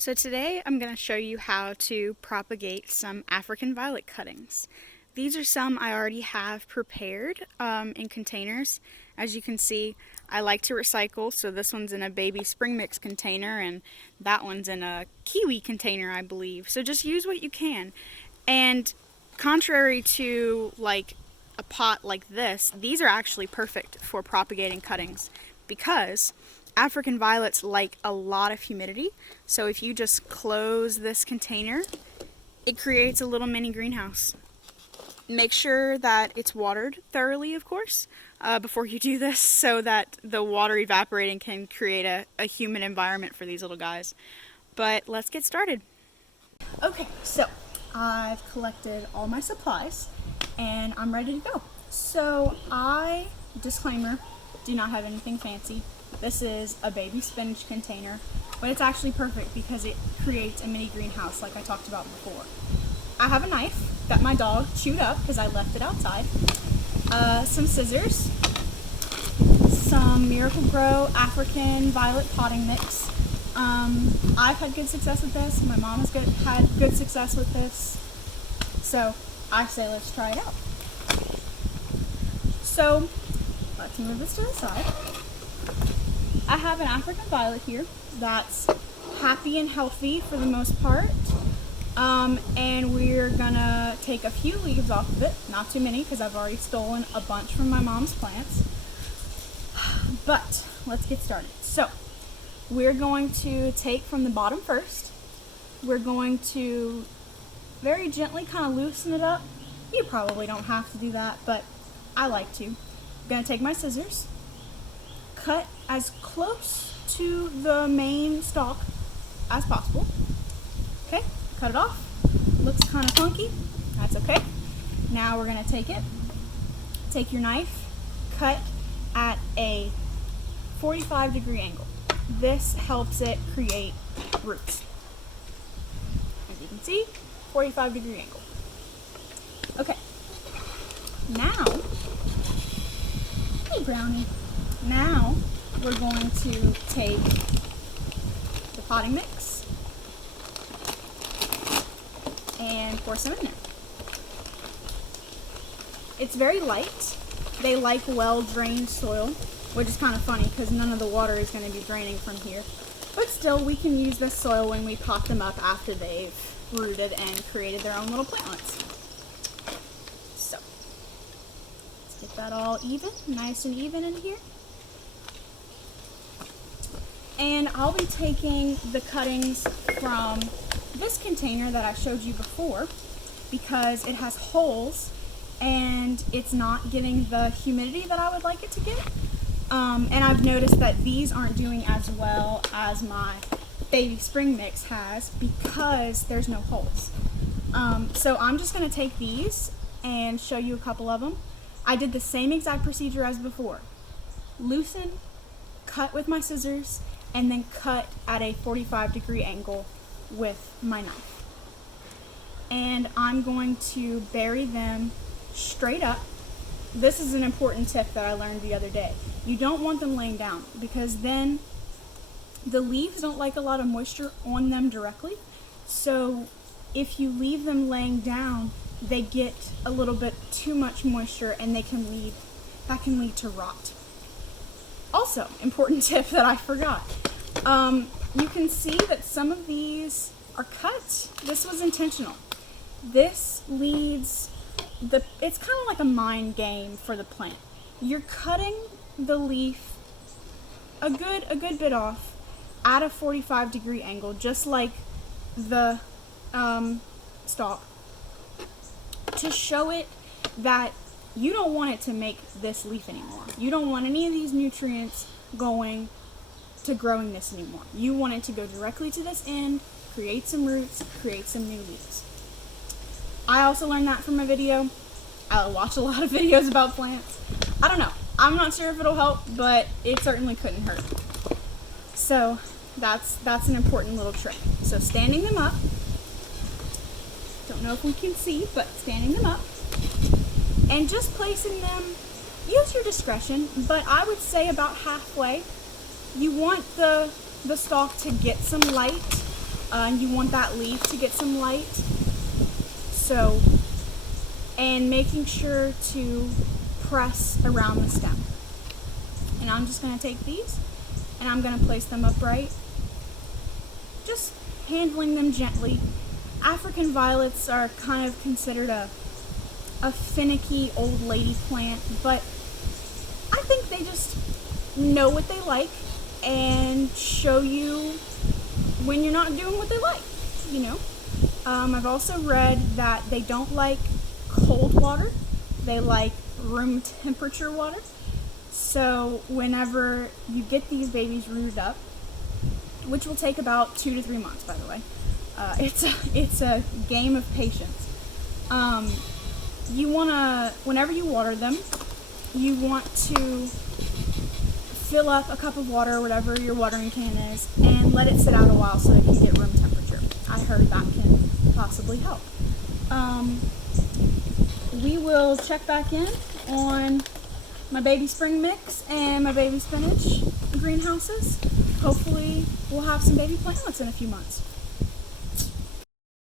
So today I'm going to show you how to propagate some African violet cuttings. These are some I already have prepared in containers. As you can see, I like to recycle, so this one's in a baby spring mix container and that one's in a kiwi container, I believe. So just use what you can. And contrary to like a pot like this, these are actually perfect for propagating cuttings because African violets like a lot of humidity. So if you just close this container, it creates a little mini greenhouse. Make sure that it's watered thoroughly, of course, before you do this so that the water evaporating can create a humid environment for these little guys. But let's get started. Okay, so I've collected all my supplies and I'm ready to go. So disclaimer, do not have anything fancy. This is a baby spinach container, but it's actually perfect because it creates a mini greenhouse like I talked about before. I have a knife that my dog chewed up because I left it outside, some scissors, some Miracle-Gro African violet potting mix. I've had good success with this. My mom has had good success with this. So I say let's try it out. So let's move this to the side. I have an African violet here that's happy and healthy for the most part. And we're gonna take a few leaves off of it, not too many because I've already stolen a bunch from my mom's plants. But let's get started. So we're going to take from the bottom first. We're going to very gently kind of loosen it up. You probably don't have to do that, but I like to. I'm gonna take my scissors, cut as close to the main stalk as possible. Okay, cut it off. Looks kind of funky. That's okay. Now we're gonna take your knife, cut at a 45-degree angle. This helps it create roots. As you can see, 45-degree angle. Okay, now, hey Brownie. Now we're going to take the potting mix and pour some in there. It's very light. They like well-drained soil, which is kind of funny because none of the water is going to be draining from here. But still, we can use this soil when we pot them up after they've rooted and created their own little plantlets. So, let's get that all even, nice and even in here. And I'll be taking the cuttings from this container that I showed you before because it has holes and it's not getting the humidity that I would like it to get. And I've noticed that these aren't doing as well as my baby spring mix has because there's no holes. So I'm just going to take these and show you a couple of them. I did the same exact procedure as before. Loosen, cut with my scissors, and then cut at a 45-degree angle with my knife. And I'm going to bury them straight up. This is an important tip that I learned the other day. You don't want them laying down because then the leaves don't like a lot of moisture on them directly. So if you leave them laying down, they get a little bit too much moisture and that can lead to rot. Also, important tip that I forgot. You can see that some of these are cut. This was intentional. This leads it's kind of like a mind game for the plant. You're cutting the leaf a good bit off at a 45-degree angle, just like the stalk, to show it that you don't want it to make this leaf anymore. You don't want any of these nutrients going to growing this anymore. You want it to go directly to this end, create some roots, create some new leaves. I also learned that from a video. I watch a lot of videos about plants. I don't know. I'm not sure if it'll help, but it certainly couldn't hurt. So that's an important little trick. So standing them up, don't know if we can see, but standing them up, and just placing them, use your discretion, but I would say about halfway. You want the stalk to get some light and you want that leaf to get some light. So, and making sure to press around the stem. And I'm just going to take these and I'm going to place them upright, just handling them gently. African violets are kind of considered a finicky old lady plant, but I think they just know what they like and show you when you're not doing what they like, you know. I've also read that they don't like cold water, they like room temperature water. So whenever you get these babies rooted up, which will take about 2 to 3 months, by the way, it's a game of patience. You wanna, whenever you water them, you want to fill up a cup of water or whatever your watering can is and let it sit out a while so it can get room temperature. I heard that can possibly help. We will check back in on my baby spring mix and my baby spinach greenhouses. Hopefully we'll have some baby plantlets in a few months.